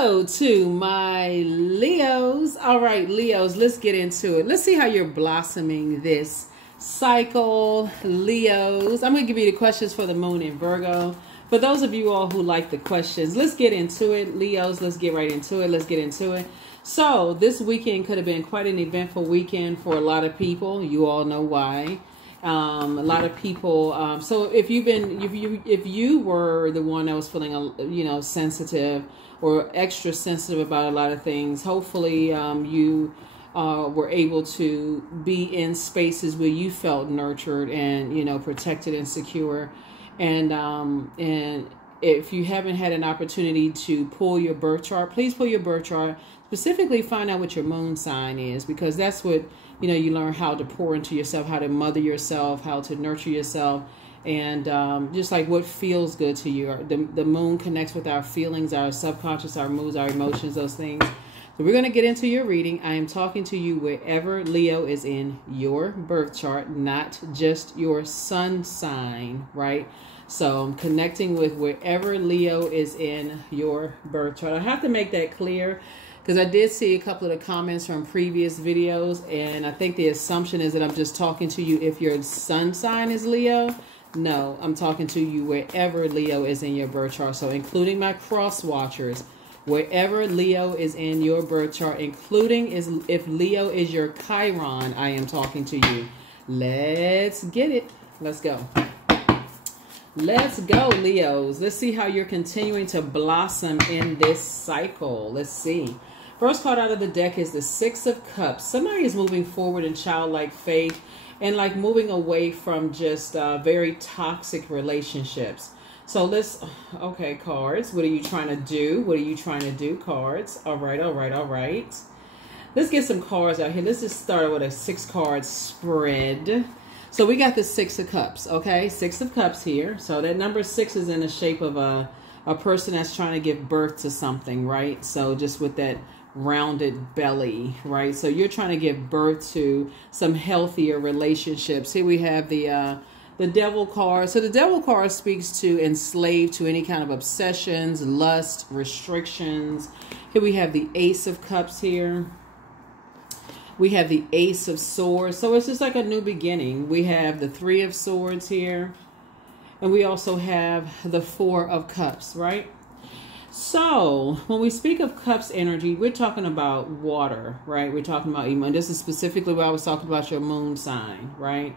Hello to my Leos. All right, Leos, let's get into it. Let's see how you're blossoming this cycle, Leos. I'm going to give you the questions for the moon in Virgo. For those of you all who like the questions, let's get into it. Leos, let's get right into it. Let's get into it. So this weekend could have been quite an eventful weekend for a lot of people. You all know why. A lot of people. So if you were the one that was feeling, sensitive or extra sensitive about a lot of things, hopefully you were able to be in spaces where you felt nurtured and protected and secure. And if you haven't had an opportunity to pull your birth chart, please pull your birth chart. Specifically, find out what your moon sign is, because that's what you learn how to pour into yourself, how to mother yourself, how to nurture yourself, and just like what feels good to you. The moon connects with our feelings, our subconscious, our moods, our emotions, those things. So we're going to get into your reading. I am talking to you wherever Leo is in your birth chart, not just your sun sign, right? So I'm connecting with wherever Leo is in your birth chart. I have to make that clear because I did see a couple of the comments from previous videos, and I think the assumption is that I'm just talking to you if your sun sign is Leo. No, I'm talking to you wherever Leo is in your birth chart. So including my cross watchers, wherever Leo is in your birth chart, including if Leo is your Chiron, I am talking to you. Let's get it. Let's go. Let's go, Leos. Let's see how you're continuing to blossom in this cycle. Let's see. First card out of the deck is the Six of Cups. Somebody is moving forward in childlike faith and like moving away from just very toxic relationships. So let's, okay, cards. What are you trying to do? What are you trying to do, cards? All right, all right, all right. Let's get some cards out here. Let's just start with a 6-card spread. So we got the Six of Cups, okay? 6 of Cups here. So that number 6 is in the shape of a person that's trying to give birth to something, right? So just with that rounded belly, right? So you're trying to give birth to some healthier relationships. Here we have the Devil card. So the Devil card speaks to enslaved to any kind of obsessions, lust, restrictions. Here we have the Ace of Cups here. We have the Ace of Swords. So it's just like a new beginning. We have the Three of Swords here. And we also have the Four of Cups, right? So when we speak of cups energy, we're talking about water, right? We're talking about emotion. This is specifically what I was talking about, your moon sign, right?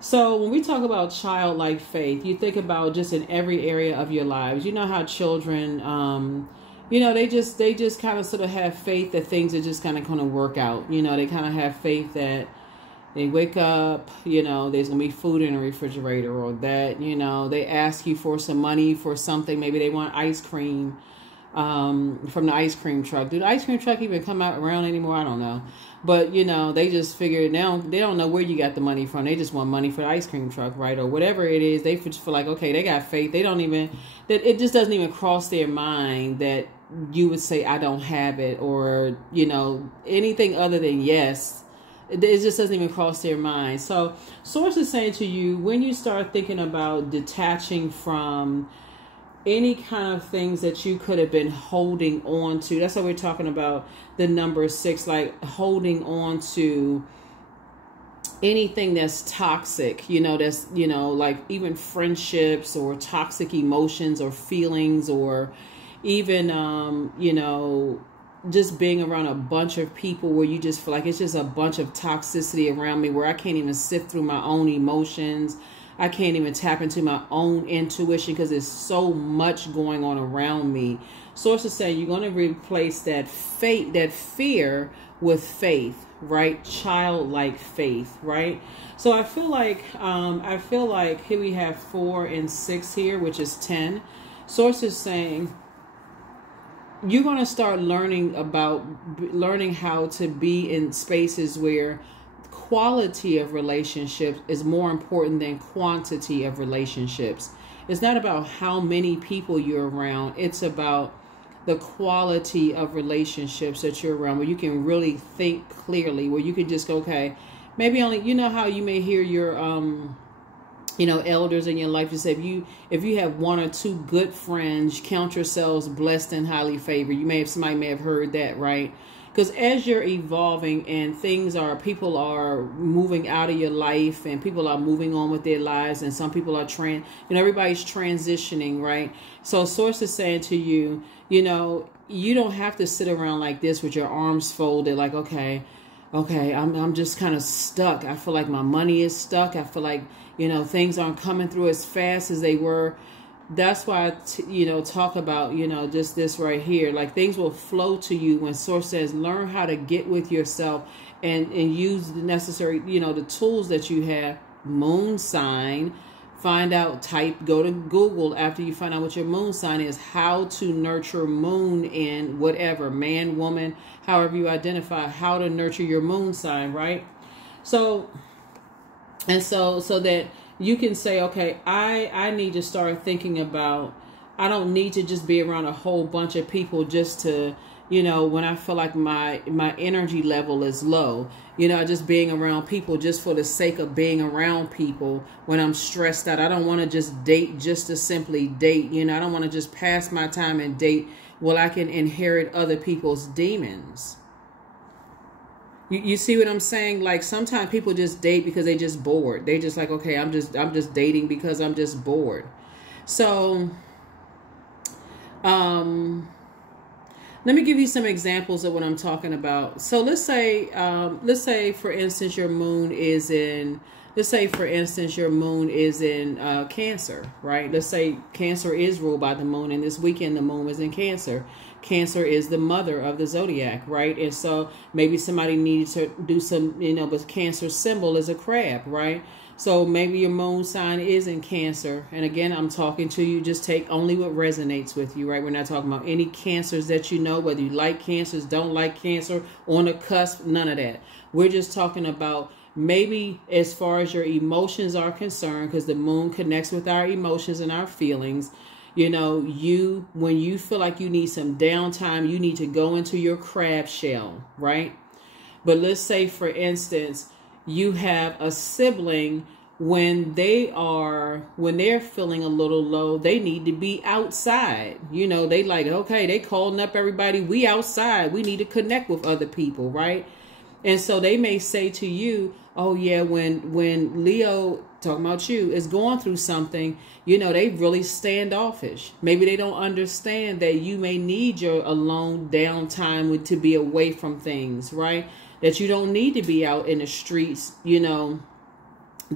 So when we talk about childlike faith, you think about just in every area of your lives. You know how children, they just kind of sort of have faith that things are just kind of going to work out. They kind of have faith that they wake up, there's going to be food in the refrigerator, or that, they ask you for some money for something. Maybe they want ice cream from the ice cream truck. Do the ice cream truck even come out around anymore? I don't know. But, they just figure now they don't know where you got the money from. They just want money for the ice cream truck, right? Or whatever it is. They just feel like, okay, they got faith. They don't even, that it just doesn't even cross their mind that you would say, I don't have it, or, anything other than yes. It just doesn't even cross their mind. So Source is saying to you, when you start thinking about detaching from any kind of things that you could have been holding on to, that's why we're talking about the number 6, like holding on to anything that's toxic, that's, like even friendships or toxic emotions or feelings, or even, just being around a bunch of people where you just feel like it's just a bunch of toxicity around me, where I can't even sift through my own emotions. I can't even tap into my own intuition because there's so much going on around me. Source is saying you're going to replace that fear with faith, right? Childlike faith, right? So I feel like here we have 4 and 6 here, which is 10. Source is saying you're going to start learning how to be in spaces where quality of relationships is more important than quantity of relationships. It's not about how many people you're around. It's about the quality of relationships that you're around, where you can really think clearly, where you can just go, okay, maybe only, how you may hear your elders in your life. Just say if you have one or two good friends, count yourselves blessed and highly favored. Somebody may have heard that, right? Because as you're evolving and people are moving out of your life and people are moving on with their lives, and some people are everybody's transitioning, right? So source is saying to you, you don't have to sit around like this with your arms folded, like, okay, I'm just kind of stuck. I feel like my money is stuck. I feel like, things aren't coming through as fast as they were. That's why I, talk about, just this right here. Like, things will flow to you when source says, learn how to get with yourself and use the necessary, the tools that you have. Moon sign. Go to Google after you find out what your moon sign is, how to nurture moon in whatever, man, woman, however you identify, how to nurture your moon sign, right? So that you can say, okay, I need to start thinking about, I don't need to just be around a whole bunch of people just to, when I feel like my energy level is low, just being around people just for the sake of being around people when I'm stressed out. I don't want to just date just to simply date. I don't want to just pass my time and date. Well, I can inherit other people's demons. You see what I'm saying? Like, sometimes people just date because they just bored. They just like, okay, I'm just dating because I'm just bored. So, let me give you some examples of what I'm talking about. So let's say for instance, your moon is in, Cancer, right? Let's say Cancer is ruled by the moon, and this weekend the moon is in Cancer. Cancer is the mother of the zodiac, right? And so maybe somebody needs to do some, but Cancer symbol is a crab, right? So maybe your moon sign is in Cancer. And again, I'm talking to you. Just take only what resonates with you, right? We're not talking about any Cancers that whether you like Cancers, don't like Cancer, on the cusp, none of that. We're just talking about maybe as far as your emotions are concerned, because the moon connects with our emotions and our feelings. When you feel like you need some downtime, you need to go into your crab shell, right? But let's say, for instance, you have a sibling when they're feeling a little low, they need to be outside. They like, okay, they calling up everybody. We outside. We need to connect with other people, right? And so they may say to you, oh yeah, when Leo, talking about you, is going through something, they really standoffish. Maybe they don't understand that you may need your alone downtime to be away from things, right? That you don't need to be out in the streets, doing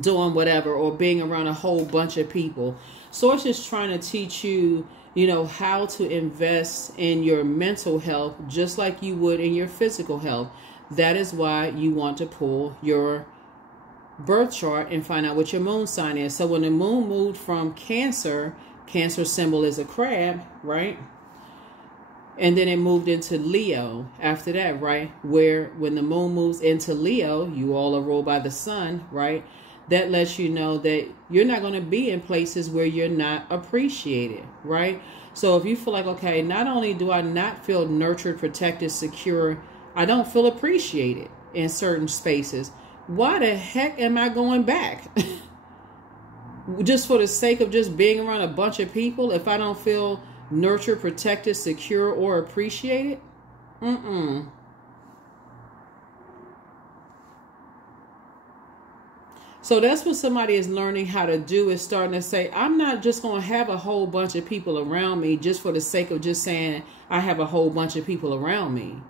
whatever, or being around a whole bunch of people. Source is trying to teach you, how to invest in your mental health just like you would in your physical health. That is why you want to pull your birth chart and find out what your moon sign is. So when the moon moved from Cancer, Cancer symbol is a crab, right? And then it moved into Leo after that, right? Where when the moon moves into Leo, you all are ruled by the sun, right? That lets you know that you're not going to be in places where you're not appreciated, right? So if you feel like, okay, not only do I not feel nurtured, protected, secure, I don't feel appreciated in certain spaces. Why the heck am I going back? Just for the sake of just being around a bunch of people, if I don't feel nurtured, protected, secure, or appreciated? So that's what somebody is learning how to do, is starting to say, I'm not just going to have a whole bunch of people around me just for the sake of just saying I have a whole bunch of people around me.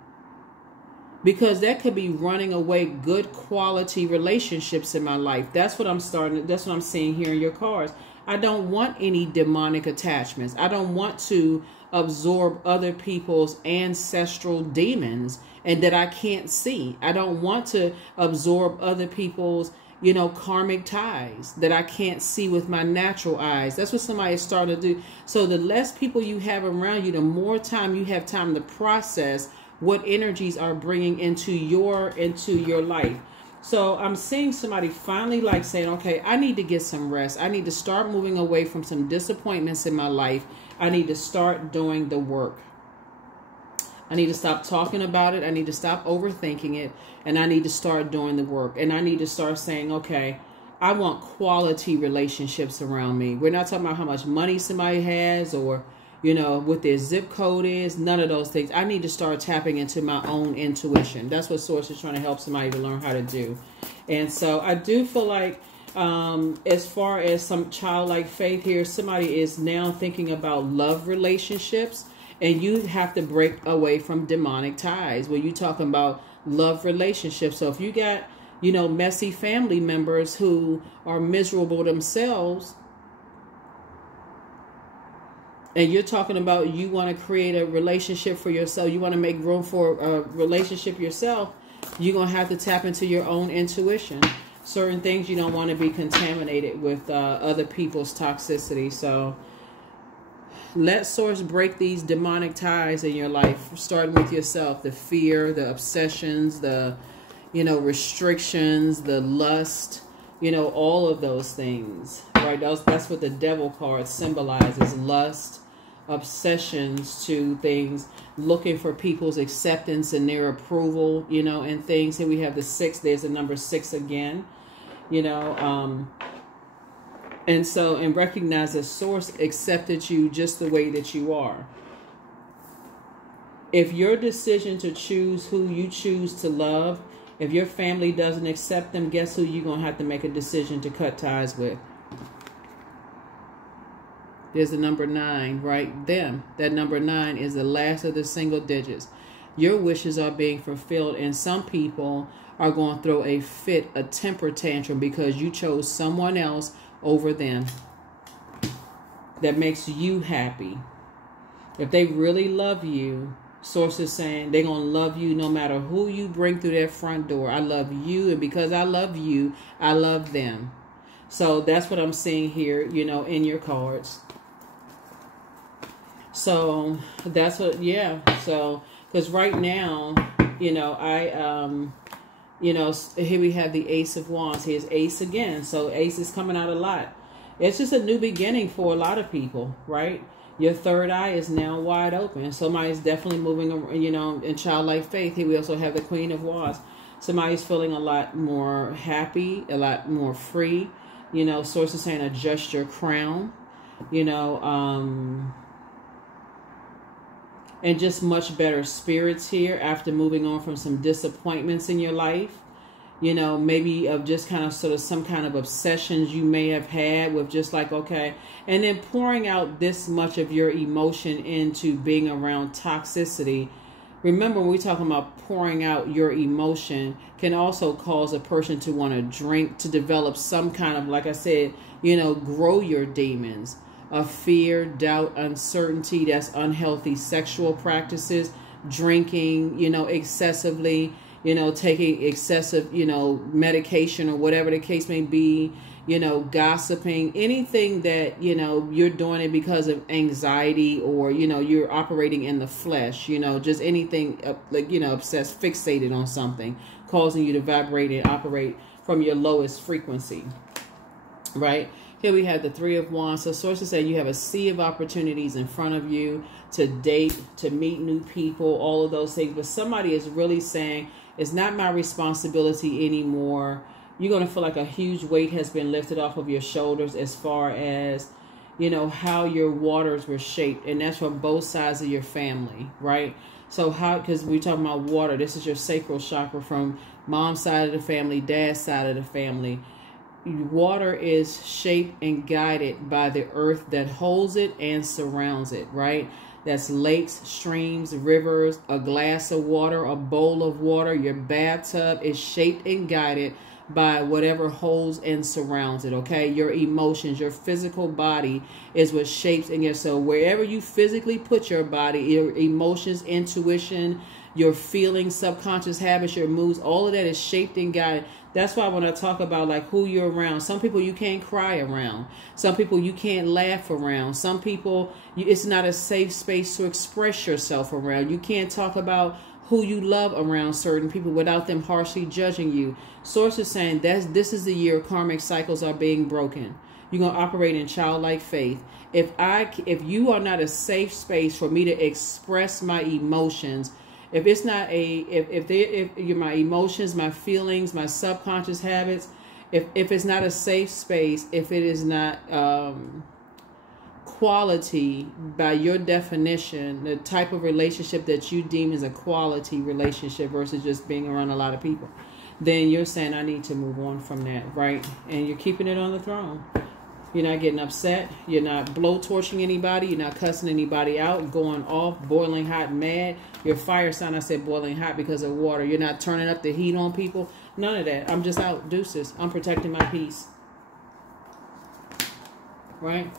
Because that could be running away good quality relationships in my life. That's what I'm seeing here in your cards. I don't want any demonic attachments. I don't want to absorb other people's ancestral demons and that I can't see. I don't want to absorb other people's, karmic ties that I can't see with my natural eyes. That's what somebody is starting to do. So the less people you have around you, the more time you have time to process what energies are bringing into your life. So I'm seeing somebody finally like saying, okay, I need to get some rest. I need to start moving away from some disappointments in my life. I need to start doing the work. I need to stop talking about it. I need to stop overthinking it. And I need to start doing the work. And I need to start saying, okay, I want quality relationships around me. We're not talking about how much money somebody has or, you know, what their zip code is. None of those things. I need to start tapping into my own intuition. That's what Source is trying to help somebody to learn how to do. And so I do feel like as far as some childlike faith here, somebody is now thinking about love relationships, and you have to break away from demonic ties when you're talking about love relationships. So if you got, you know, messy family members who are miserable themselves, and you're talking about you want to create a relationship for yourself, you want to make room for a relationship yourself, you're going to have to tap into your own intuition. Certain things you don't want to be contaminated with other people's toxicity. So let Source break these demonic ties in your life, starting with yourself. The fear, the obsessions, the, you know, restrictions, the lust, you know, all of those things, right? That's what the devil card symbolizes: lust, obsessions to things, looking for people's acceptance and their approval, you know, and things. Here we have the 6. There's the number 6 again, you know, and recognize that Source accepted you just the way that you are. If your decision to choose who you choose to love, if your family doesn't accept them, guess who you're going to have to make a decision to cut ties with? There's the number 9, right? Them. That number 9 is the last of the single digits. Your wishes are being fulfilled, and some people are going to throw a fit, a temper tantrum, because you chose someone else over them that makes you happy. If they really love you, Source is saying they're going to love you no matter who you bring through their front door. I love you, and because I love you, I love them. So that's what I'm seeing here, you know, in your cards. So that's what, yeah. So, because right now, you know, you know, here we have the Ace of Wands. Here's Ace again. So Ace is coming out a lot. It's just a new beginning for a lot of people, right? Your third eye is now wide open. Somebody's definitely moving, you know, in childlike faith. Here we also have the Queen of Wands. Somebody's feeling a lot more happy, a lot more free. You know, Source is saying adjust your crown, you know, and just much better spirits here after moving on from some disappointments in your life. You know, maybe of just kind of sort of some kind of obsessions you may have had with just like, okay. And then pouring out this much of your emotion into being around toxicity. Remember, when we're talking about pouring out your emotion, can also cause a person to want to drink, to develop some kind of, like I said, you know, grow your demons of fear, doubt, uncertainty. That's unhealthy sexual practices, drinking, you know, excessively, you know, taking excessive, you know, medication or whatever the case may be, you know, gossiping, anything that, you know, you're doing it because of anxiety or, you know, you're operating in the flesh, you know, just anything like, you know, obsessed, fixated on something, causing you to vibrate and operate from your lowest frequency, right? Here we have the Three of Wands. So sources say you have a sea of opportunities in front of you to date, to meet new people, all of those things. But somebody is really saying, it's not my responsibility anymore. You're going to feel like a huge weight has been lifted off of your shoulders as far as, you know, how your waters were shaped. And that's from both sides of your family, right? So how, because we're talking about water, this is your sacral chakra from mom's side of the family, dad's side of the family. Water is shaped and guided by the earth that holds it and surrounds it, right? That's lakes, streams, rivers, a glass of water, a bowl of water. Your bathtub is shaped and guided by whatever holds and surrounds it, okay? Your emotions, your physical body is what shapes in your soul. Wherever you physically put your body, your emotions, intuition, your feelings, subconscious habits, your moods, all of that is shaped and guided. That's why when I talk about like who you're around, some people you can't cry around. Some people you can't laugh around. Some people, it's not a safe space to express yourself around. You can't talk about who you love around certain people without them harshly judging you. Source is saying this is the year karmic cycles are being broken. You're going to operate in childlike faith. If you are not a safe space for me to express my emotions, if it's not if my emotions, my feelings, my subconscious habits, if it's not a safe space, if it is not quality by your definition, the type of relationship that you deem as a quality relationship versus just being around a lot of people, then you're saying I need to move on from that, right? And you're keeping it on the throne. You're not getting upset. You're not blowtorching anybody. You're not cussing anybody out, going off, boiling hot, mad. Your fire sign, I said boiling hot because of water. You're not turning up the heat on people. None of that. I'm just out. Deuces. I'm protecting my peace. Right?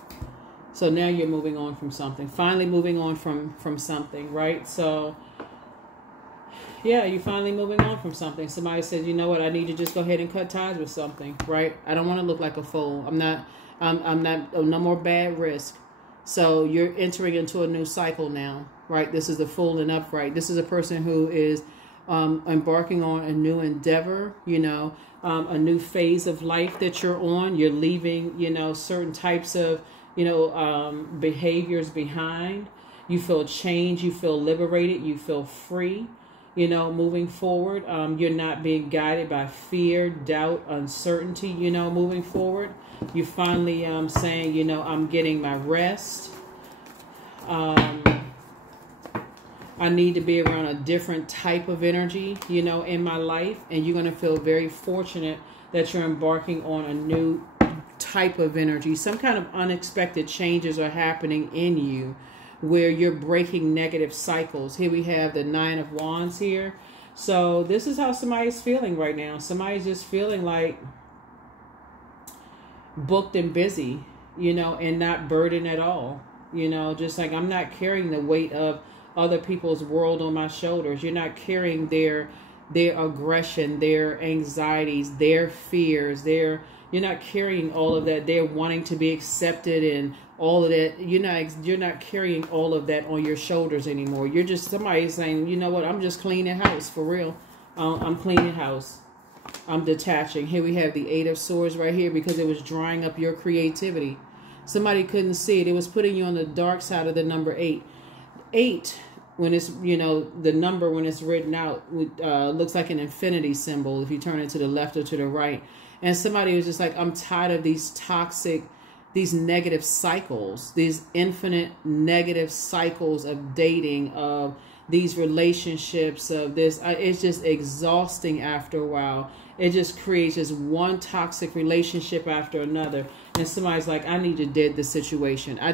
So now you're moving on from something. Finally moving on from something, right? So, yeah, you're finally moving on from something. Somebody says, you know what, I need to just go ahead and cut ties with something, right? I don't want to look like a fool. I'm not, no more bad risk. So you're entering into a new cycle now, right? This is the full and upright. This is a person who is embarking on a new endeavor, you know, a new phase of life that you're on. You're leaving, you know, certain types of, you know, behaviors behind. You feel change. You feel liberated. You feel free, you know, moving forward. You're not being guided by fear, doubt, uncertainty, you know, moving forward. You finally saying, you know, I'm getting my rest. I need to be around a different type of energy, you know, in my life. And you're going to feel very fortunate that you're embarking on a new type of energy. Some kind of unexpected changes are happening in you where you're breaking negative cycles. Here we have the 9 of Wands here. So this is how somebody's feeling right now. Somebody's just feeling like booked and busy, you know, and not burdened at all. You know, just like I'm not carrying the weight of other people's world on my shoulders. You're not carrying their aggression, their anxieties, their fears, you're not carrying all of that. They're wanting to be accepted and all of that. You're not carrying all of that on your shoulders anymore. You're just somebody saying, you know what, I'm just cleaning house for real. I'm cleaning house. I'm detaching. Here we have the 8 of Swords right here because it was drying up your creativity. Somebody couldn't see it. It was putting you on the dark side of the number 8. 8, when it's, you know, the number when it's written out, looks like an infinity symbol if you turn it to the left or to the right. And somebody was just like, I'm tired of these toxic, these negative cycles, these infinite negative cycles of dating, of these relationships, of this. It's just exhausting after a while. It just creates just one toxic relationship after another. And somebody's like, I need to dead the situation. I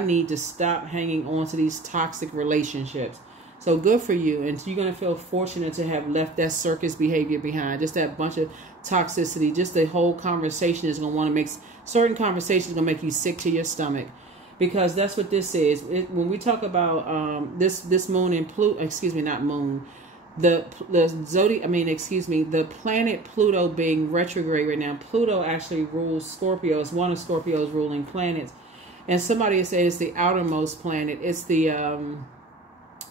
need to stop hanging on to these toxic relationships. So good for you. And you're going to feel fortunate to have left that circus behavior behind. Just that bunch of toxicity. Just the whole conversation is going to want to make, certain conversations going to make you sick to your stomach. Because that's what this is. When we talk about this moon and Pluto, excuse me, not moon, the planet Pluto being retrograde right now. Pluto actually rules Scorpio. It's one of Scorpio's ruling planets. And somebody said it's the outermost planet. It's the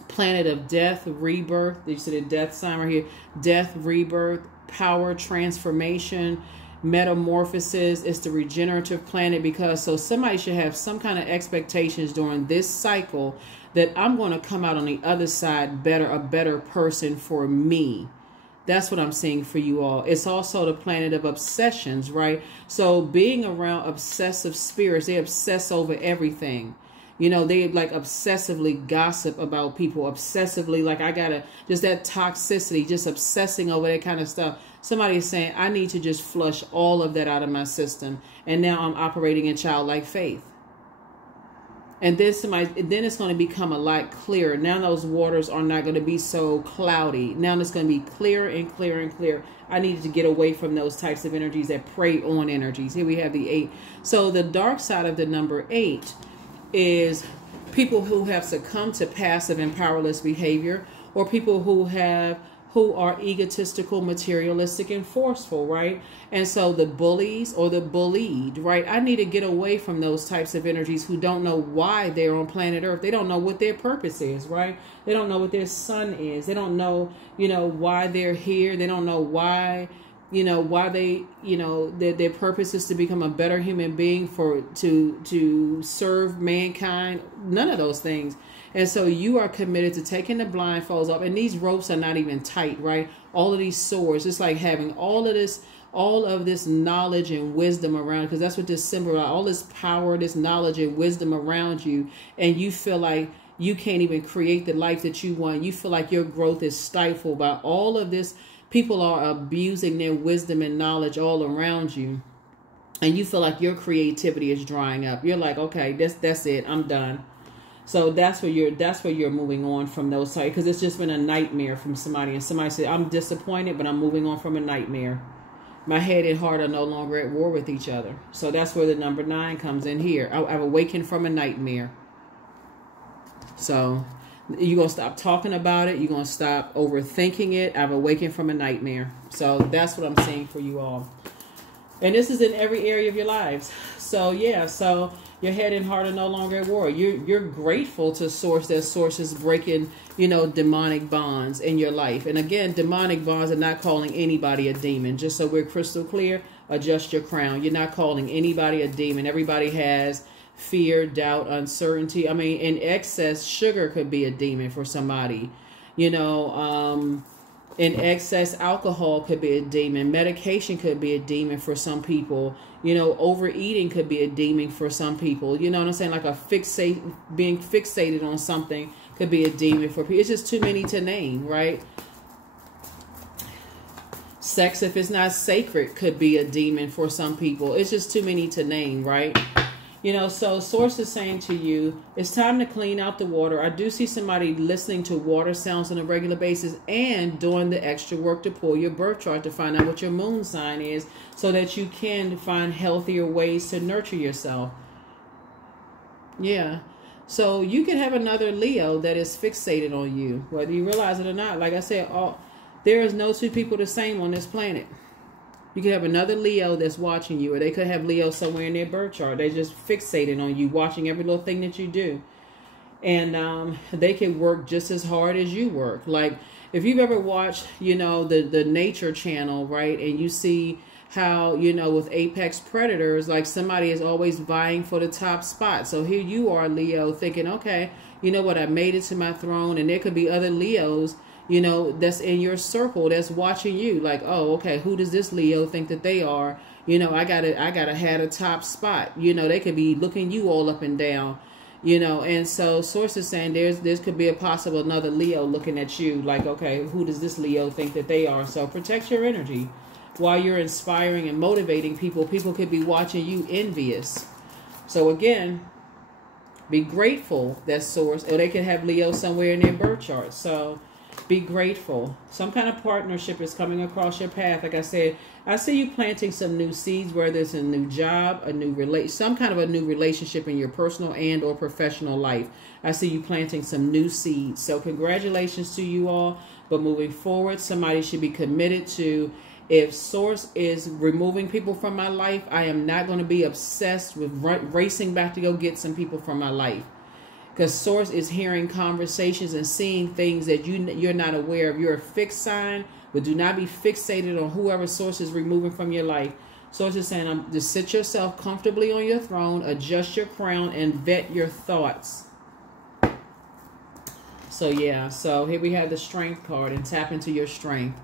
planet of death, rebirth. You see the death sign right here. Death, rebirth, power, transformation, metamorphosis. It's the regenerative planet because so somebody should have some kind of expectations during this cycle that I'm going to come out on the other side better, a better person for me. That's what I'm seeing for you all. It's also the planet of obsessions, right? So being around obsessive spirits, they obsess over everything. You know, they like obsessively gossip about people, obsessively like I gotta, just that toxicity, just obsessing over that kind of stuff. Somebody is saying, I need to just flush all of that out of my system. And now I'm operating in childlike faith. And then then it's going to become a lot clearer. Now those waters are not going to be so cloudy. Now it's going to be clearer and clearer and clearer. I needed to get away from those types of energies that prey on energies. Here we have the 8. So the dark side of the number 8 is people who have succumbed to passive and powerless behavior, or people who are egotistical, materialistic, and forceful, right? And so the bullies or the bullied, right? I need to get away from those types of energies who don't know why they're on planet Earth. They don't know what their purpose is, right? They don't know what their sun is. They don't know, you know, why they're here. They don't know why, you know, why they, you know, their purpose is to become a better human being, to serve mankind. None of those things. And so you are committed to taking the blindfolds off. And these ropes are not even tight, right? All of these swords, it's like having all of this, all of this knowledge and wisdom around, because that's what this symbol, all this power, this knowledge and wisdom around you, and you feel like you can't even create the life that you want. You feel like your growth is stifled by all of this. People are abusing their wisdom and knowledge all around you, and you feel like your creativity is drying up. You're like, okay, that's it, I'm done. So that's where you're moving on from those sides, because it's just been a nightmare from somebody, and somebody said, I'm disappointed, but I'm moving on from a nightmare. My head and heart are no longer at war with each other. So that's where the number 9 comes in here. I've awakened from a nightmare. So you're going to stop talking about it. You're going to stop overthinking it. I've awakened from a nightmare. So that's what I'm saying for you all. And this is in every area of your lives. So yeah, so your head and heart are no longer at war. You're grateful to Source that Source is breaking, demonic bonds in your life. And again, demonic bonds are not calling anybody a demon. Just so we're crystal clear, adjust your crown. You're not calling anybody a demon. Everybody has fear, doubt, uncertainty. I mean, in excess, sugar could be a demon for somebody. In excess, alcohol could be a demon. Medication could be a demon for some people. Overeating could be a demon for some people. You know what I'm saying? Like being fixated on something could be a demon for people. It's just too many to name, right? Sex, if it's not sacred, could be a demon for some people. It's just too many to name, right? So Source is saying to you, it's time to clean out the water. I do see somebody listening to water sounds on a regular basis and doing the extra work to pull your birth chart to find out what your moon sign is, so that you can find healthier ways to nurture yourself. Yeah. So you can have another Leo that is fixated on you, whether you realize it or not. Like I said, there is no two people the same on this planet. You could have another Leo that's watching you, or they could have Leo somewhere in their birth chart. They're just fixated on you, watching every little thing that you do. And they can work just as hard as you work. Like, if you've ever watched, the Nature Channel, right? And you see how, with apex predators, like somebody is always vying for the top spot. So here you are, Leo, thinking, okay, you know what? I made it to my throne. And there could be other Leos, that's in your circle that's watching you, like, oh, okay, who does this Leo think that they are? I gotta have a top spot. They could be looking you all up and down, and so Source is saying there's could be a possible another Leo looking at you, like, okay, who does this Leo think that they are? So protect your energy while you're inspiring and motivating people. People could be watching you envious. So again, be grateful that Source, or they could have Leo somewhere in their birth chart. So be grateful. Some kind of partnership is coming across your path. Like I said, I see you planting some new seeds, whether it's a new job, some kind of a new relationship in your personal and or professional life. I see you planting some new seeds. So congratulations to you all. But moving forward, somebody should be committed to, if Source is removing people from my life, I am not going to be obsessed with racing back to go get some people from my life. Because Source is hearing conversations and seeing things that you're not aware of. You're a fixed sign, but do not be fixated on whoever Source is removing from your life. Source is saying, just sit yourself comfortably on your throne, adjust your crown, and vet your thoughts. So yeah, so here we have the Strength card, and tap into your strength.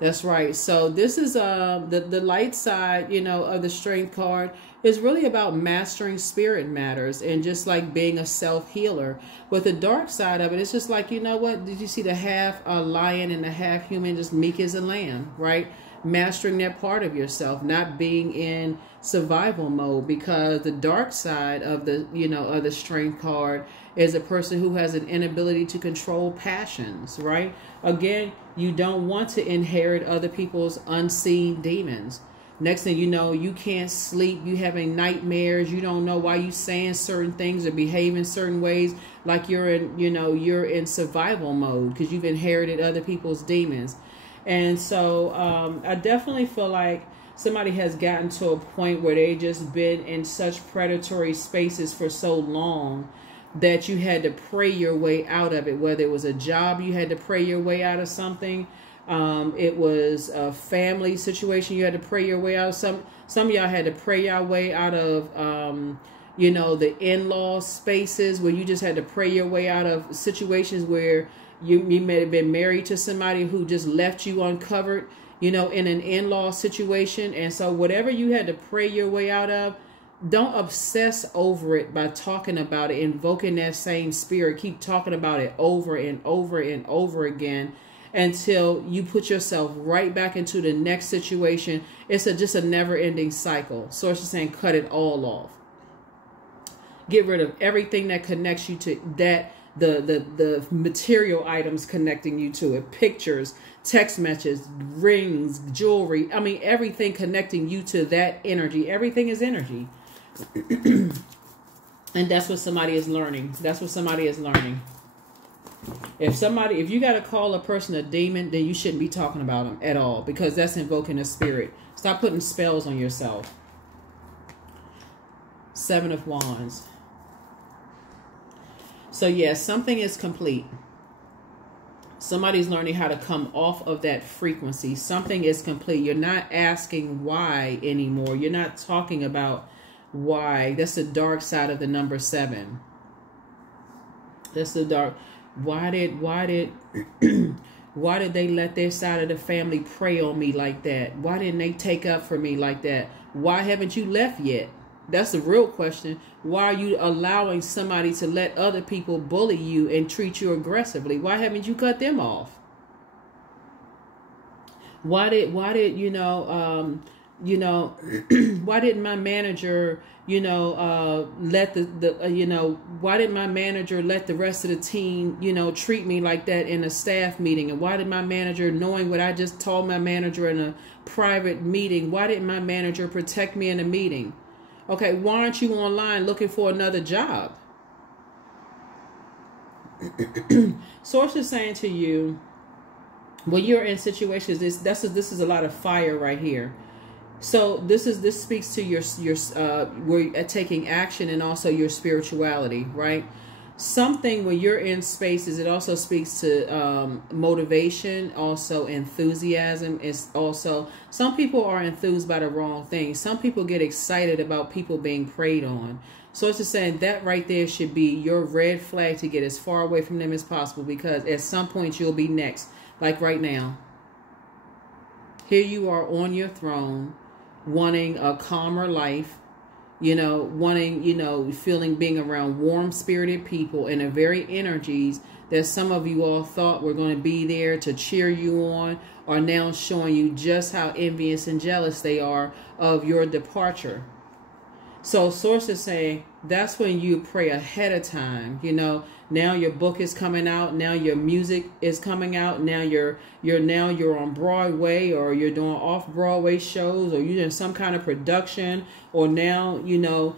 That's right. So this is the light side, of the Strength card is really about mastering spirit matters and just like being a self-healer. With the dark side of it, it's just like, what? Did you see the half lion and the half human, just meek as a lamb, right? Mastering that part of yourself, not being in survival mode, because the dark side of the, of the Strength card is a person who has an inability to control passions, right? Again, you don't want to inherit other people's unseen demons. Next thing you know, you can't sleep. You having nightmares. You don't know why you saying certain things or behaving certain ways, like you're in, you're in survival mode because you've inherited other people's demons. And so I definitely feel like somebody has gotten to a point where they just been in such predatory spaces for so long that you had to pray your way out of it. Whether it was a job, you had to pray your way out of something. It was a family situation, you had to pray your way out. Some of y'all had to pray your way out of, the in-law spaces, where you just had to pray your way out of situations where you may have been married to somebody who just left you uncovered, you know, in an in-law situation. And so whatever you had to pray your way out of, don't obsess over it by talking about it, invoking that same spirit. Keep talking about it over and over and over again until you put yourself right back into the next situation. It's just a never-ending cycle. Source is saying cut it all off. Get rid of everything that connects you to that, the material items connecting you to it. Pictures, text messages, rings, jewelry. I mean, everything connecting you to that energy. Everything is energy. And that's what somebody is learning. That's what somebody is learning. If you got to call a person a demon, then you shouldn't be talking about them at all, because that's invoking a spirit. Stop putting spells on yourself. 7 of Wands. So yes, something is complete. Somebody's learning how to come off of that frequency. Something is complete. You're not asking why anymore. You're not talking about why. That's the dark side of the number 7. That's the dark. Why did they let their side of the family prey on me like that? Why didn't they take up for me like that? Why haven't you left yet? That's the real question. Why are you allowing somebody to let other people bully you and treat you aggressively? Why haven't you cut them off? Why did why didn't my manager, let why did my manager let the rest of the team, treat me like that in a staff meeting? And why did my manager, knowing what I just told my manager in a private meeting, why didn't my manager protect me in a meeting? Okay, why aren't you online looking for another job? Source is saying to you, when you're in situations, this is a lot of fire right here. So this speaks to your we're taking action, and also your spirituality, right? Something when you're in spaces, it also speaks to motivation, also enthusiasm. It's also, some people are enthused by the wrong thing. Some people get excited about people being preyed on. So it's just saying that right there should be your red flag to get as far away from them as possible, because at some point you'll be next. Like right now, here you are on your throne, wanting a calmer life, feeling, being around warm-spirited people, and the very energies that some of you all thought were going to be there to cheer you on are now showing you just how envious and jealous they are of your departure. So Source is saying that's when you pray ahead of time. Now your book is coming out. Now your music is coming out. Now you're on Broadway, or you're doing off-Broadway shows, or you're doing some kind of production, or now you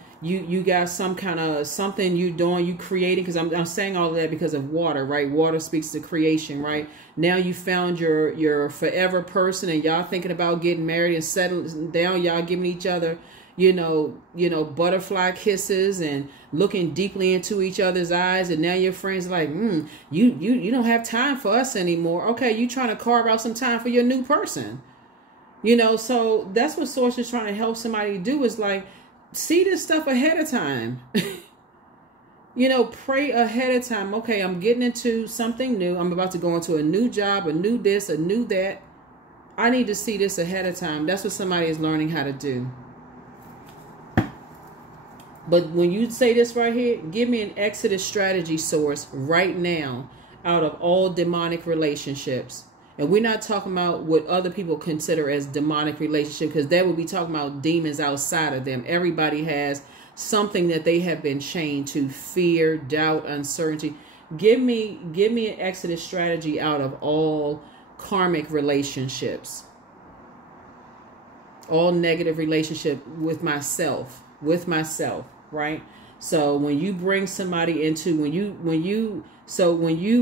got some kind of something you doing, you creating. Because I'm saying all of that because of water, right? Water speaks to creation, right? Now you found your forever person, and y'all thinking about getting married and settling down. Y'all giving each other butterfly kisses and looking deeply into each other's eyes. And now your friends are like, you don't have time for us anymore. Okay, you trying to carve out some time for your new person. So that's what Source is trying to help somebody do, is like, see this stuff ahead of time. Pray ahead of time. Okay, I'm getting into something new. I'm about to go into a new job, a new this, a new that. I need to see this ahead of time. That's what somebody is learning how to do. But when you say this right here, give me an exodus strategy, Source, right now, out of all demonic relationships. And we're not talking about what other people consider as demonic relationship, because that would be talking about demons outside of them. Everybody has something that they have been chained to: fear, doubt, uncertainty. Give me an exodus strategy out of all karmic relationships, all negative relationship with myself. Right? So when you bring somebody into, when you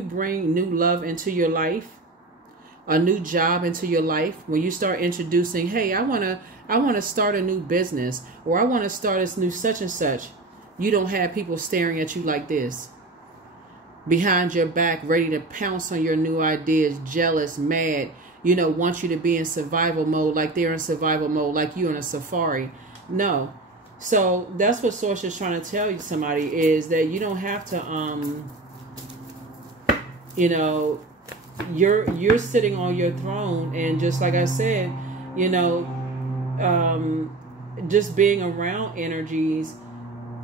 bring new love into your life, a new job into your life, when you start introducing, hey, I want to start a new business, or I want to start this new such and such, you don't have people staring at you like this, behind your back, ready to pounce on your new ideas, jealous, mad, want you to be in survival mode, like they're in survival mode, like you in a safari. No. So that's what Source is trying to tell you, somebody, is that you don't have to, you're sitting on your throne, and just like I said, you know, just being around energies.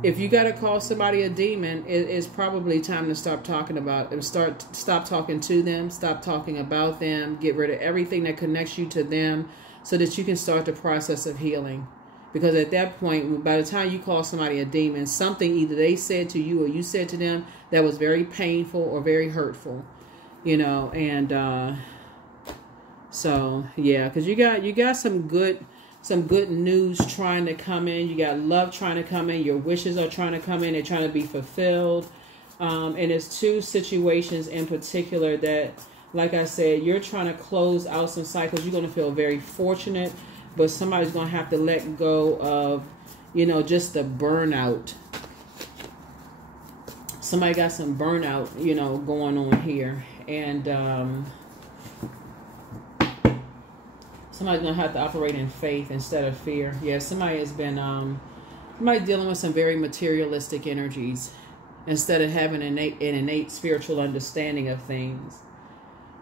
If you got to call somebody a demon, it's probably time to stop talking about it. Stop talking to them. Stop talking about them. Get rid of everything that connects you to them, so that you can start the process of healing. Because at that point, by the time you call somebody a demon, something either they said to you or you said to them that was very painful or very hurtful, you know. And so yeah, because you got some good news trying to come in. You got love trying to come in. Your wishes are trying to come in. They're trying to be fulfilled. And it's two situations in particular that, like I said, you're trying to close out some cycles. You're going to feel very fortunate, but somebody's going to have to let go of, you know, just the burnout. Somebody got some burnout, you know, going on here. And somebody's going to have to operate in faith instead of fear. Yeah, somebody has been somebody dealing with some very materialistic energies instead of having an innate spiritual understanding of things.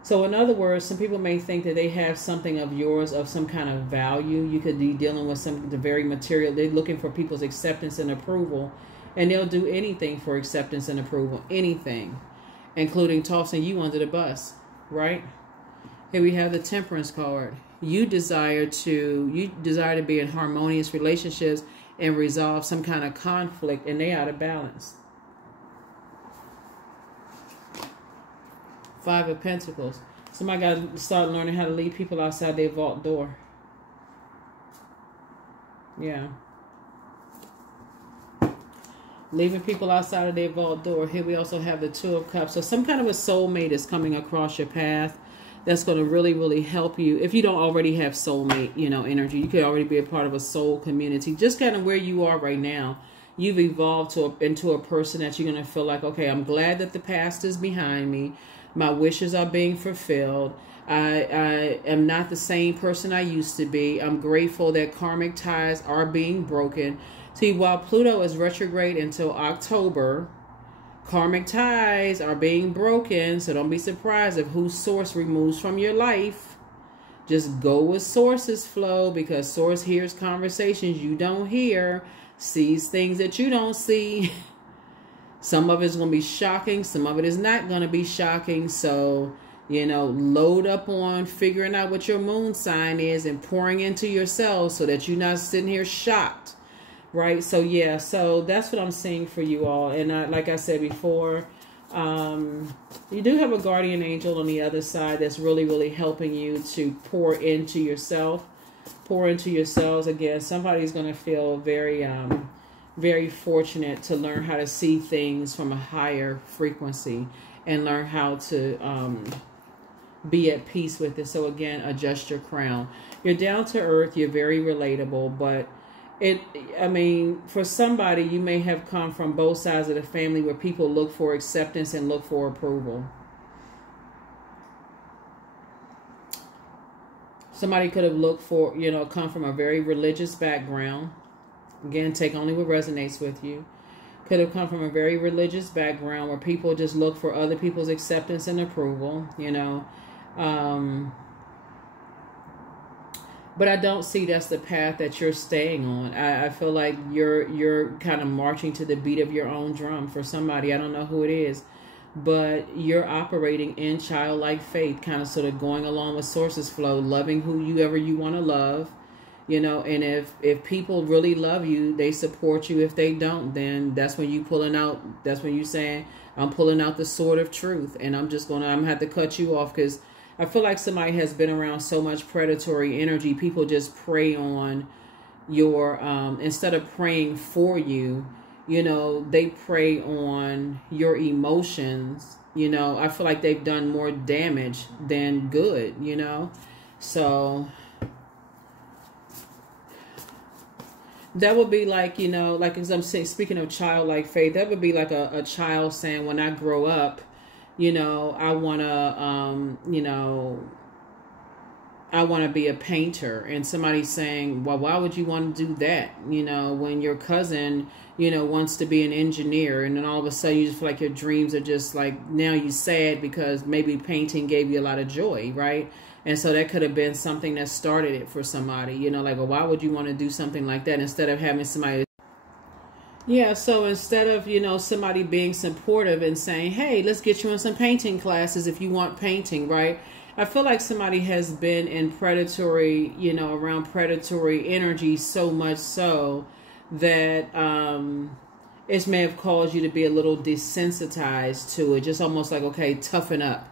So in other words, some people may think that they have something of yours of some kind of value. You could be dealing with the very material. They're looking for people's acceptance and approval, and they'll do anything for acceptance and approval, anything, including tossing you under the bus, right? Here we have the Temperance card. You desire to be in harmonious relationships and resolve some kind of conflict, and they out of balance. Five of Pentacles. Somebody got to start learning how to leave people outside their vault door. Yeah. Leaving people outside of their vault door. Here we also have the Two of Cups. So some kind of a soulmate is coming across your path. That's going to really, really help you. If you don't already have soulmate, you know, energy, you could already be a part of a soul community. Just kind of where you are right now. You've evolved into a person that you're going to feel like, okay, I'm glad that the past is behind me. My wishes are being fulfilled. I am not the same person I used to be. I'm grateful that karmic ties are being broken. See, while Pluto is retrograde until October, karmic ties are being broken. So don't be surprised if whose source removes from your life. Just go with source's flow, because source hears conversations you don't hear, sees things that you don't see. Some of it's going to be shocking. Some of it is not going to be shocking. So, you know, load up on figuring out what your moon sign is and pouring into yourself so that you're not sitting here shocked. Right? So, yeah. So that's what I'm seeing for you all. And like I said before, you do have a guardian angel on the other side that's really, really helping you to pour into yourself. Pour into yourselves. Again, somebody's going to feel very... very fortunate to learn how to see things from a higher frequency and learn how to be at peace with it. So again, adjust your crown. You're down to earth. You're very relatable, but I mean, for somebody, you may have come from both sides of the family where people look for acceptance and look for approval. Somebody could have looked for, you know, come from a very religious background. Again, take only what resonates with you. Could have come from a very religious background where people just look for other people's acceptance and approval, you know. But I don't see that's the path that you're staying on. I feel like you're kind of marching to the beat of your own drum for somebody. I don't know who it is. But you're operating in childlike faith, kind of sort of going along with source's flow, loving whoever you want to love. You know, and if people really love you, they support you. If they don't, then that's when you pulling out. That's when you saying, I'm pulling out the sword of truth, and I'm gonna have to cut you off, because I feel like somebody has been around so much predatory energy. People just prey on your instead of praying for you. You know, they prey on your emotions. You know, I feel like they've done more damage than good. You know, so. That would be like, you know, like as I'm saying, speaking of childlike faith, that would be like a child saying, when I grow up, you know, I want to, you know, I want to be a painter, and somebody's saying, well, why would you want to do that? You know, when your cousin, you know, wants to be an engineer, and then all of a sudden you just feel like your dreams are just like, now you're sad because maybe painting gave you a lot of joy, right? And so that could have been something that started it for somebody, you know, like, well, why would you want to do something like that instead of having somebody? Yeah, so instead of, you know, somebody being supportive and saying, hey, let's get you in some painting classes if you want painting, right? I feel like somebody has been in predatory, you know, around predatory energy so much so that it may have caused you to be a little desensitized to it. Just almost like, okay, toughen up,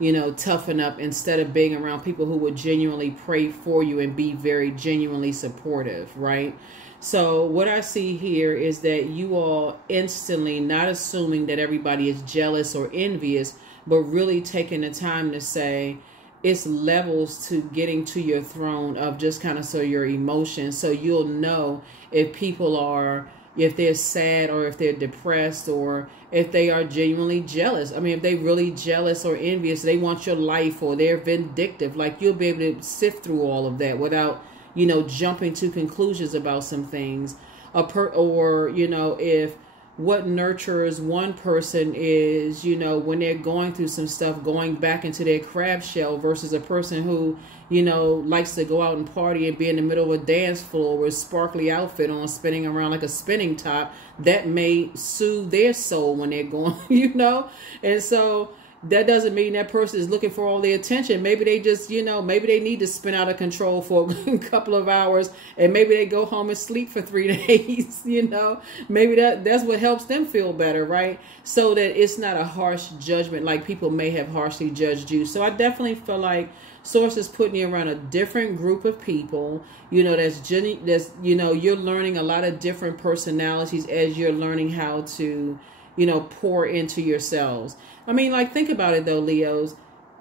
you know, toughen up, instead of being around people who would genuinely pray for you and be very genuinely supportive, right? So what I see here is that you all instantly, not assuming that everybody is jealous or envious, but really taking the time to say, it's levels to getting to your throne of just kind of so your emotions. So you'll know if people are, if they're sad or if they're depressed or if they are genuinely jealous. I mean, if they really jealous or envious, they want your life, or they're vindictive, like you'll be able to sift through all of that without, you know, jumping to conclusions about some things. Or, you know, if what nurtures one person is, you know, when they're going through some stuff, going back into their crab shell, versus a person who, you know, likes to go out and party and be in the middle of a dance floor with a sparkly outfit on, spinning around like a spinning top, that may soothe their soul when they're going, you know. And so that doesn't mean that person is looking for all the attention. Maybe they just, you know, maybe they need to spin out of control for a couple of hours, and maybe they go home and sleep for 3 days, you know. Maybe that's what helps them feel better, right? So that it's not a harsh judgment like people may have harshly judged you. So I definitely feel like Source is putting you around a different group of people, you know, that's, you know, you're learning a lot of different personalities as you're learning how to, you know, pour into yourselves. I mean, like, think about it though, Leos.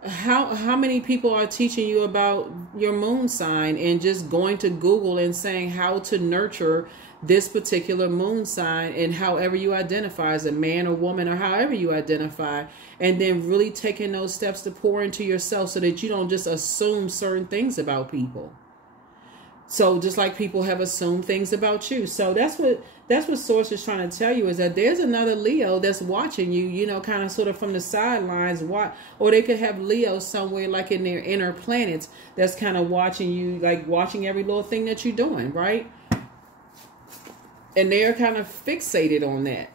How many people are teaching you about your moon sign and just going to Google and saying how to nurture this particular moon sign, and however you identify as a man or woman, or however you identify, and then really taking those steps to pour into yourself so that you don't just assume certain things about people. So just like people have assumed things about you. So that's what Source is trying to tell you, is that there's another Leo that's watching you, you know, kind of sort of from the sidelines. Or they could have Leo somewhere like in their inner planets that's kind of watching you, like watching every little thing that you're doing, right? And they're kind of fixated on that.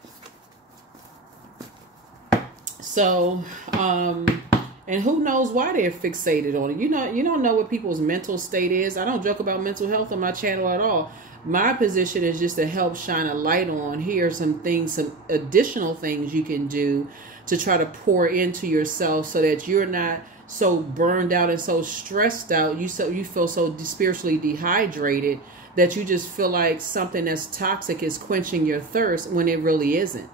So, and who knows why they're fixated on it. You know, you don't know what people's mental state is. I don't joke about mental health on my channel at all. My position is just to help shine a light on, here are some things, some additional things you can do to try to pour into yourself so that you're not so burned out and so stressed out. You feel so spiritually dehydrated that you just feel like something that's toxic is quenching your thirst when it really isn't.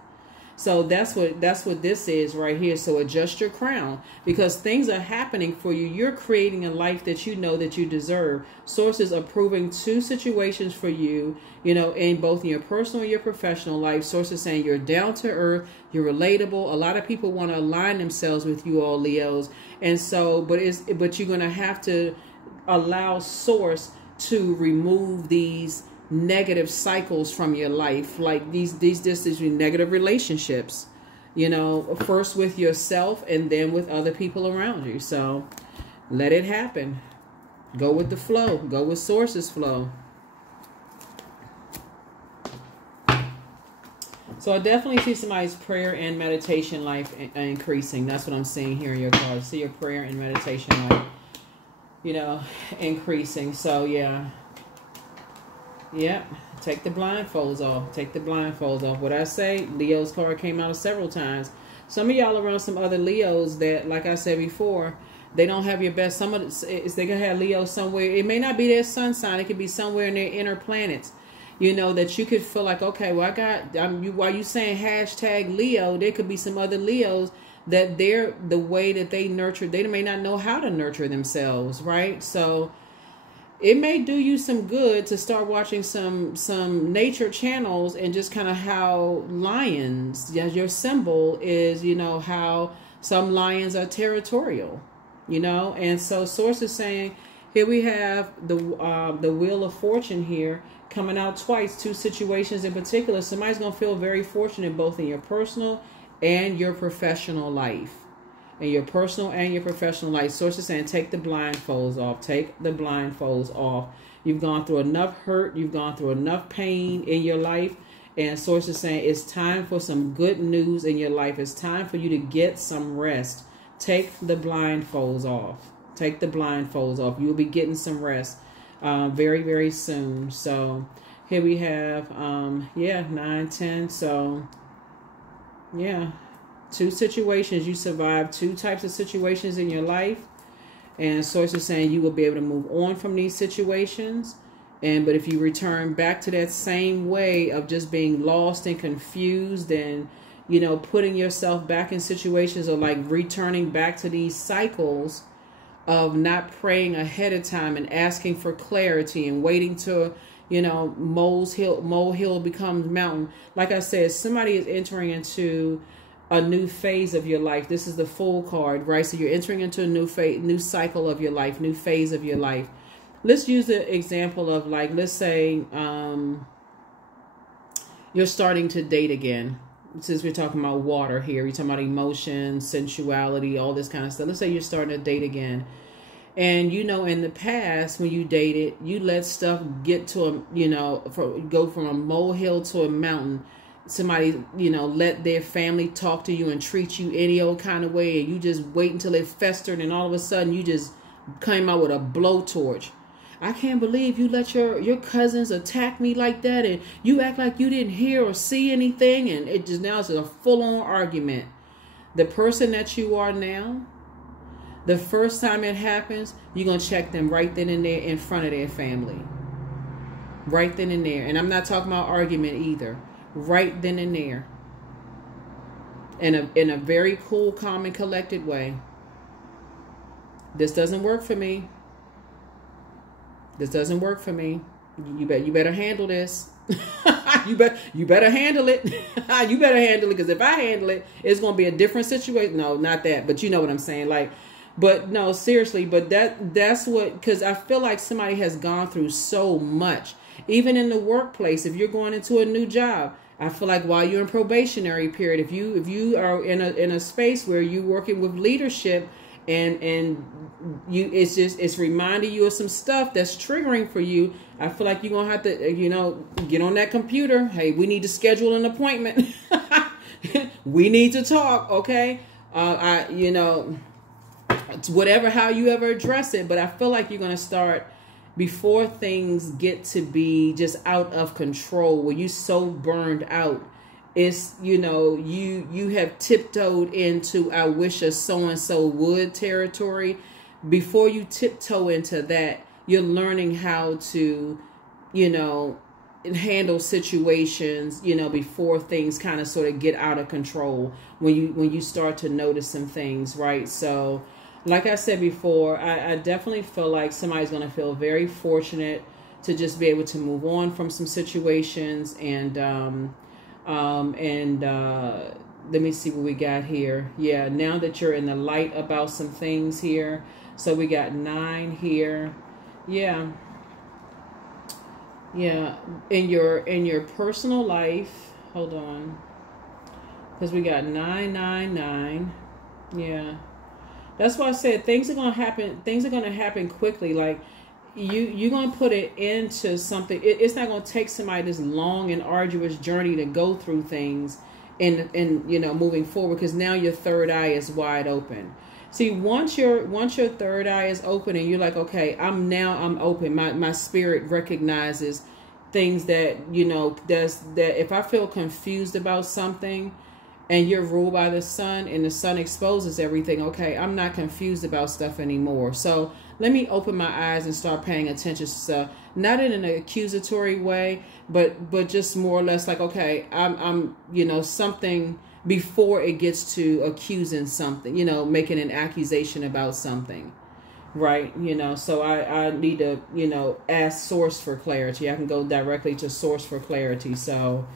So that's what this is right here. So adjust your crown, because things are happening for you. You're creating a life that you know that you deserve. Source is approving 2 situations for you, you know, in both your personal and your professional life. Source is saying you're down to earth, you're relatable. A lot of people want to align themselves with you all, Leos. And so, but you're going to have to allow Source to remove these negative cycles from your life, like these negative relationships, you know, first with yourself and then with other people around you. So let it happen. Go with the flow. Go with Source's flow. So I definitely see somebody's prayer and meditation life increasing. That's what I'm seeing here in your cards. See your prayer and meditation life, you know, increasing. So yeah. Yep. Take the blindfolds off. Take the blindfolds off. What I say, Leo's card came out several times. Some of y'all around some other Leos that, like I said before, they don't have your best. Some of they gonna have Leo somewhere. It may not be their sun sign. It could be somewhere in their inner planets. You know, that you could feel like, okay, well, while you saying hashtag Leo, there could be some other Leos that they're the way that they nurture. They may not know how to nurture themselves, right? So it may do you some good to start watching some nature channels, and just kind of how lions, as your symbol is, you know, how some lions are territorial, you know. And so Source is saying, Here we have the Wheel of Fortune here coming out twice, two situations in particular. Somebody's going to feel very fortunate both in your personal and your professional life. In your personal and your professional life. Source is saying take the blindfolds off. Take the blindfolds off. You've gone through enough hurt. You've gone through enough pain in your life. And Source is saying it's time for some good news in your life. It's time for you to get some rest. Take the blindfolds off. Take the blindfolds off. You'll be getting some rest very, very soon. So here we have, 9, 10. So, yeah. Two situations. You survived two types of situations in your life. And Source is saying you will be able to move on from these situations. But if you return back to that same way of just being lost and confused and, putting yourself back in situations or like returning back to these cycles of not praying ahead of time and asking for clarity and waiting to, molehill becomes mountain. Like I said, somebody is entering into a new phase of your life. This is the Fool card, right? So you're entering into a new phase, new cycle of your life, new phase of your life. Let's use the example of, like, let's say you're starting to date again. Since we're talking about water here, you're talking about emotion, sensuality, all this kind of stuff. Let's say you're starting to date again. And, in the past, when you dated, you let stuff get to go from a molehill to a mountain. Somebody, let their family talk to you and treat you any old kind of way. And you just wait until it festered. And all of a sudden, you just came out with a blowtorch. I can't believe you let your cousins attack me like that. And you act like you didn't hear or see anything. And it just now is a full-on argument. The person that you are now, the first time it happens, you're going to check them right then and there in front of their family. Right then and there. And I'm not talking about argument either. Right then and there. In a very cool, calm, and collected way. This doesn't work for me. This doesn't work for me. You better handle this. you better handle it. You better handle it, because if I handle it, it's gonna be a different situation. No, not that, but you know what I'm saying. Like, but no, seriously. But that's what, because I feel like somebody has gone through so much. Even in the workplace, if you're going into a new job, I feel like while you're in probationary period, if you are in a space where you're working with leadership, and it's reminding you of some stuff that's triggering for you, I feel like you're gonna have to get on that computer. Hey, we need to schedule an appointment. We need to talk, okay? It's whatever, how you ever address it, but I feel like you're gonna start, before things get to be just out of control, where you're so burned out, it's, you have tiptoed into I wish a so-and-so would territory. Before you tiptoe into that, you're learning how to, handle situations, before things kind of sort of get out of control, when you start to notice some things, right? So, like I said before, I definitely feel like somebody's going to feel very fortunate to just be able to move on from some situations. And let me see what we got here. Yeah, now that you're in the light about some things here. So we got 9 here. Yeah. Yeah, in your personal life, hold on. Because we got 9, 9, 9. Yeah. That's why I said things are going to happen. Things are going to happen quickly. Like, you're going to put it into something. It's not going to take somebody this long and arduous journey to go through things and moving forward, because now your third eye is wide open. See, once your third eye is open and you're like, okay, I'm open. My spirit recognizes things that, that if I feel confused about something, and you're ruled by the sun, and the sun exposes everything, okay, I'm not confused about stuff anymore. So let me open my eyes and start paying attention to stuff, not in an accusatory way, but just more or less like, okay, I'm something before it gets to accusing something, making an accusation about something, right? So I need to, ask source for clarity. I can go directly to source for clarity. So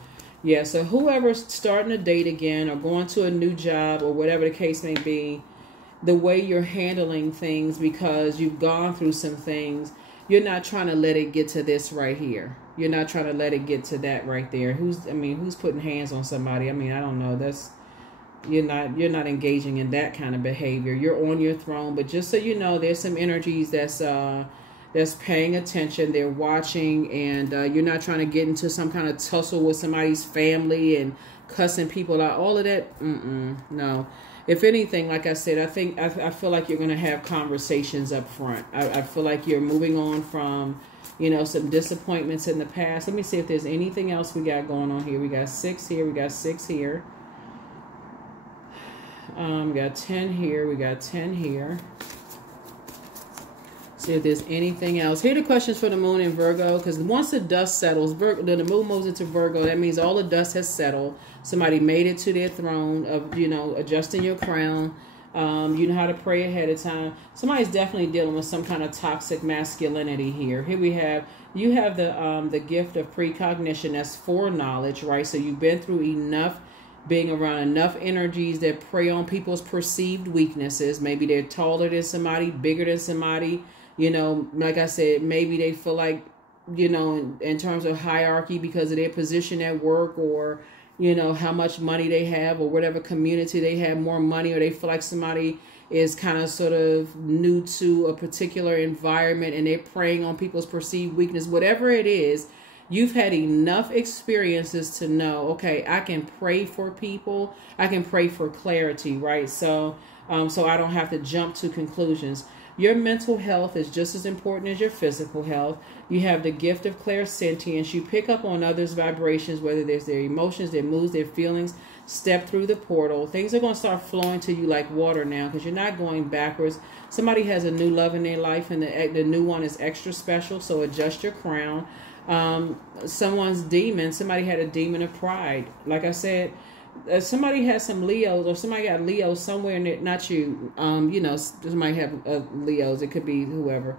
yeah, so whoever's starting to date again or going to a new job or whatever the case may be, the way you're handling things, because you've gone through some things, you're not trying to let it get to this right here. You're not trying to let it get to that right there. Who's putting hands on somebody? I mean, I don't know. You're not engaging in that kind of behavior. You're on your throne, but just so you know, there's some energies that's paying attention. They're watching, and you're not trying to get into some kind of tussle with somebody's family and cussing people out. All of that, no. If anything, like I said, I feel like you're going to have conversations up front. I feel like you're moving on from, some disappointments in the past. Let me see if there's anything else we got going on here. We got 6 here. We got 6 here. We got 10 here. We got 10 here. See if there's anything else. Here are the questions for the moon in Virgo, because once the dust settles, the moon moves into Virgo, that means all the dust has settled. Somebody made it to their throne of, adjusting your crown. You know how to pray ahead of time. Somebody's definitely dealing with some kind of toxic masculinity here. Here we have, you have the gift of precognition. That's foreknowledge, right? So you've been through enough, being around enough energies that prey on people's perceived weaknesses. Maybe they're taller than somebody, bigger than somebody. Like I said, maybe they feel like, in terms of hierarchy because of their position at work, or, how much money they have, or whatever community they have more money, or they feel like somebody is kind of sort of new to a particular environment and they're preying on people's perceived weakness. Whatever it is, you've had enough experiences to know, okay, I can pray for people. I can pray for clarity, right? So I don't have to jump to conclusions. Your mental health is just as important as your physical health. You have the gift of clairsentience. You pick up on others' vibrations, whether there's their emotions, their moods, their feelings. Step through the portal. Things are going to start flowing to you like water now, because you're not going backwards. Somebody has a new love in their life, and the new one is extra special, so adjust your crown. Someone's demon, somebody had a demon of pride. Like I said, somebody has some Leos, or somebody got Leos somewhere in there, not you, somebody have Leos, it could be whoever.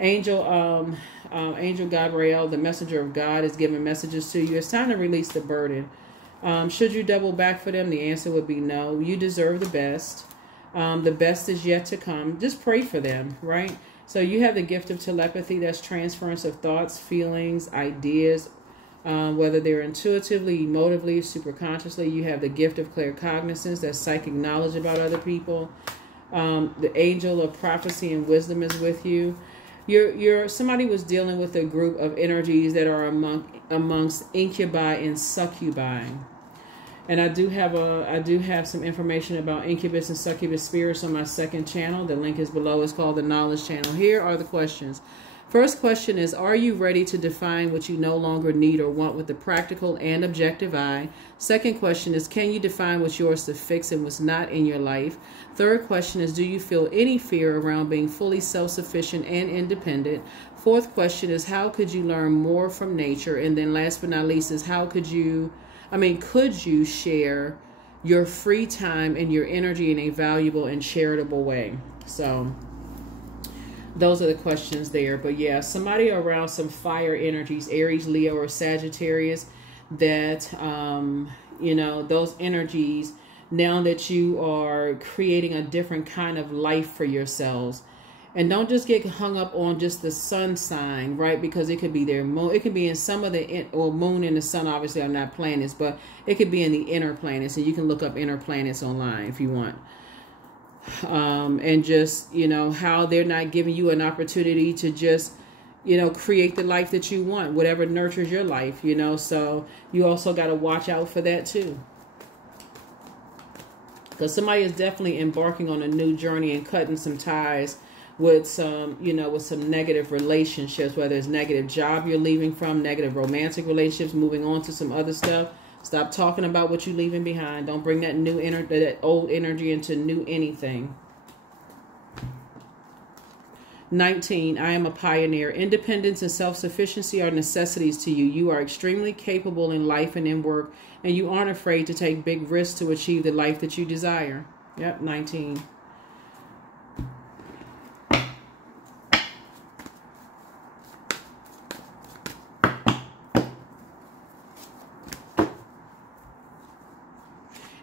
Angel Gabriel, the messenger of God, is giving messages to you. It's time to release the burden. Should you double back for them? The answer would be no. You deserve the best. The best is yet to come. Just pray for them, right? So you have the gift of telepathy. That's transference of thoughts, feelings, ideas, whether they're intuitively, emotively, superconsciously. You have the gift of claircognizance. That's psychic knowledge about other people. The angel of prophecy and wisdom is with you. Somebody was dealing with a group of energies that are amongst incubi and succubi. And I do have some information about incubus and succubus spirits on my second channel. The link is below. It's called the Knowledge Channel. Here are the questions. First question is, are you ready to define what you no longer need or want with the practical and objective eye? Second question is, can you define what's yours to fix and what's not in your life? Third question is, do you feel any fear around being fully self-sufficient and independent? Fourth question is, how could you learn more from nature? And then last but not least is, could you share your free time and your energy in a valuable and charitable way? So those are the questions there. But yeah, somebody around some fire energies, Aries, Leo, or Sagittarius, that, those energies, now that you are creating a different kind of life for yourselves. And don't just get hung up on just the sun sign, right? Because it could be their moon. It could be in some of the, moon and the sun obviously are not planets, but it could be in the inner planets. And you can look up inner planets online if you want. And just, how they're not giving you an opportunity to just, create the life that you want, whatever nurtures your life, So you also got to watch out for that too. Because somebody is definitely embarking on a new journey and cutting some ties with some, with some negative relationships, whether it's negative job you're leaving from, negative romantic relationships, moving on to some other stuff. Stop talking about what you're leaving behind. Don't bring that that old energy into new anything. 19, I am a pioneer. Independence and self-sufficiency are necessities to you. You are extremely capable in life and in work, and you aren't afraid to take big risks to achieve the life that you desire. Yep, 19.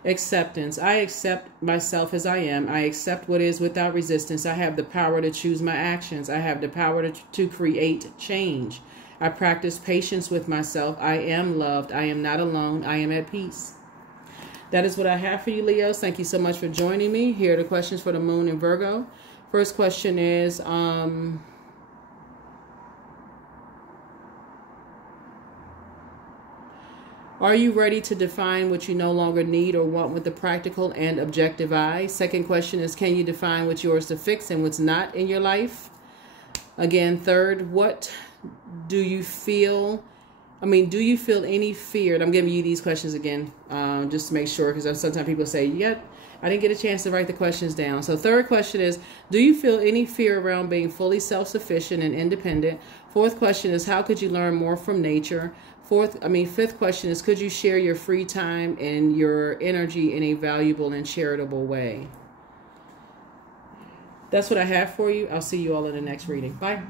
Acceptance. I accept myself as I am. I accept what is without resistance. I have the power to choose my actions. I have the power to create change. I practice patience with myself. I am loved. I am not alone. I am at peace. That is what I have for you, Leos. Thank you so much for joining me. Here are the questions for the moon in Virgo. First question is, are you ready to define what you no longer need or want with the practical and objective eye? Second question is, can you define what's yours to fix and what's not in your life? Again, third, what do you feel? Do you feel any fear? And I'm giving you these questions again, just to make sure, because sometimes people say, I didn't get a chance to write the questions down. So third question is, do you feel any fear around being fully self-sufficient and independent? Fourth question is, how could you learn more from nature? Fifth question is, could you share your free time and your energy in a valuable and charitable way? That's what I have for you. I'll see you all in the next reading. Bye.